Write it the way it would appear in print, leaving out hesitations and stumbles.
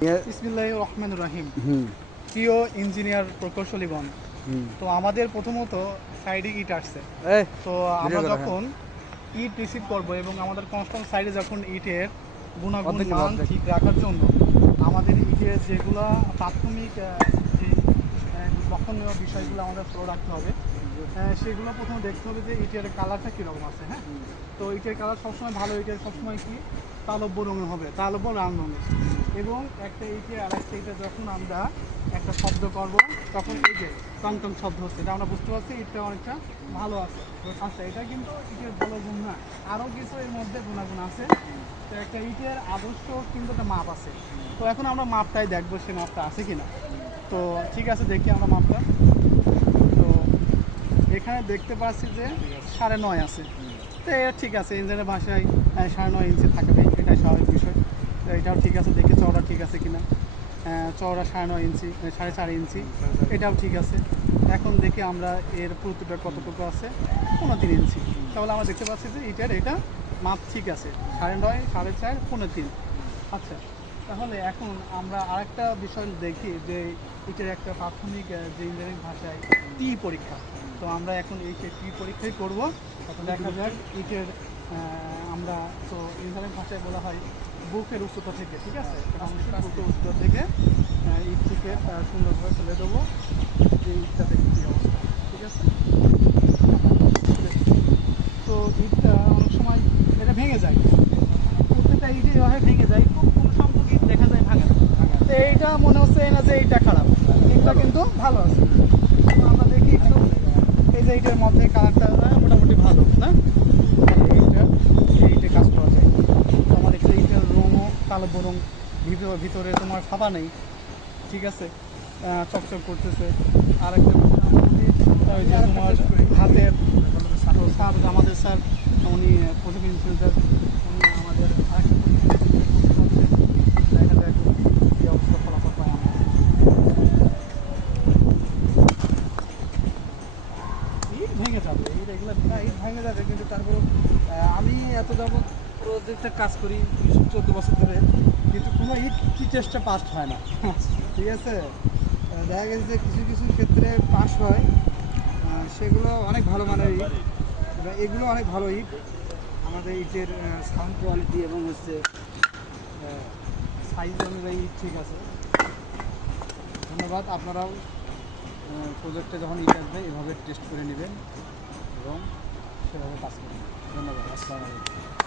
বিসমিল্লাহির রহমানির রহিম। প্রিয় ইঞ্জিনিয়ার প্রকৌশলীগণ, তো আমাদের প্রথমত সাইডে ইট আসছে। তো আমরা যখন ইট রিসিভ করব এবং আমাদের কনস্ট্রাকশন সাইডে যখন ইটের গুণাগুণ মান ঠিক রাখার জন্য আমাদের ইটের যেগুলো প্রাথমিক যে লক্ষণীয় বিষয়গুলো আমাদের ফলো রাখতে হবে, সেগুলো প্রথমে দেখতে হবে যে ইটের কালারটা কীরকম আছে। হ্যাঁ, তো ইটের কালার সবসময় ভালো, ইটের সবসময় কি তালব্য রঙের হবে, তালব্য রান রঙের। এবং একটা ইটে আর একটা ইটে যখন আমরা একটা শব্দ করব তখন এই যে টং টং শব্দ হচ্ছে, এটা আমরা বুঝতে পারছি ইটটা অনেকটা ভালো আছে। আচ্ছা, এটা কিন্তু ইটের ভালো গুণ না, আরও কিছু এর মধ্যে গুণাগুণ আছে। তো একটা ইটের আদর্শ কিন্তু একটা মাপ আছে। তো এখন আমরা মাপটাই দেখবো, সে মাপটা আছে কিনা। তো ঠিক আছে, দেখি আমরা মাপটা। তো এখানে দেখতে পাচ্ছি যে 9.5 আছে। তো এটা ঠিক আছে, ইঞ্জিনের ভাষায় 9.5 ইঞ্চি থাকবে, এটাই স্বাভাবিক বিষয়। তো এটাও ঠিক আছে, দেখি চওড়া ঠিক আছে কিনা। চওড়া 9.5 ইঞ্চি, 4.5 ইঞ্চি, এটাও ঠিক আছে। এখন দেখি আমরা এর পুরুত্বটা কতটুকু আছে, 3.5 ইঞ্চি। তাহলে আমরা দেখতে পাচ্ছি যে এটার এটা মাপ ঠিক আছে, 9.5, 4.5, 3.5। আচ্ছা, তাহলে এখন আমরা আরেকটা বিষয় দেখি যে এটার একটা প্রাথমিক যে ইঞ্জিনিয়ারিং ভাষায় টি পরীক্ষা। তো আমরা এখন এই টি পরীক্ষাই করবো। দেখা যাক ইটের আমরা তো ইঞ্জিনিয়ারিং ভাষায় বলা হয় বুকের উচ্চতা থেকে, ঠিক আছে, বুকের উচ্চতা থেকে ইট থেকে সুন্দরভাবে ফেলে দেবো যে ইটটা থেকে কী অবস্থা, ঠিক আছে। তো ইটটা অনেক সময় এটা ভেঙে যায়, প্রত্যেকটা ইটে এভাবে ভেঙে যায়, খুব কম সংখ্যক ইট দেখা যায় ভাঙা। তো এইটা মনে হচ্ছে না যে এইটা খারাপ, ইটটা কিন্তু ভালো আছে। তো আমরা দেখি একটু এই যে এইটার মধ্যে কালারটা মোটামুটি ভালো না, এইটা কাজ করা যায়। তো আমার এখানে এইটার রঙও কালো বরং ভিতরে তোমার ফাঁপা নেই, ঠিক আছে, চকচক করতেছে। আর একটা তোমার হাতের স্যার, আমাদের স্যার উনি প্রথম ইনফ্লুয়েন্সার, উনি আমাদের আরেকটা দেখা যায় কী অবস্থা ফলাফল পায়। আমরা ইট ভেঙে যাবে, ইট এগুলো ইট ভেঙে যাবে, কিন্তু তারপরেও আমি এত যাবৎ প্রজেক্টে কাজ করি 14 বছর ধরে, কিন্তু কোনো ইট কি টেস্টে পাস হয় না, ঠিক আছে। দেখা গেছে যে কিছু কিছু ক্ষেত্রে পাস হয়, সেগুলো অনেক ভালো মানের ইট, এগুলো অনেক ভালো ইট। আমাদের ইটের সাউন্ড কোয়ালিটি এবং হচ্ছে সাইজ অনুযায়ী ইট ঠিক আছে। ধন্যবাদ। আপনারাও প্রজেক্টে যখন ইট আসবে এভাবে টেস্ট করে নেবেন এবং সেভাবে কাজ করবেন। ধন্যবাদ। আসসালামু আলাইকুম।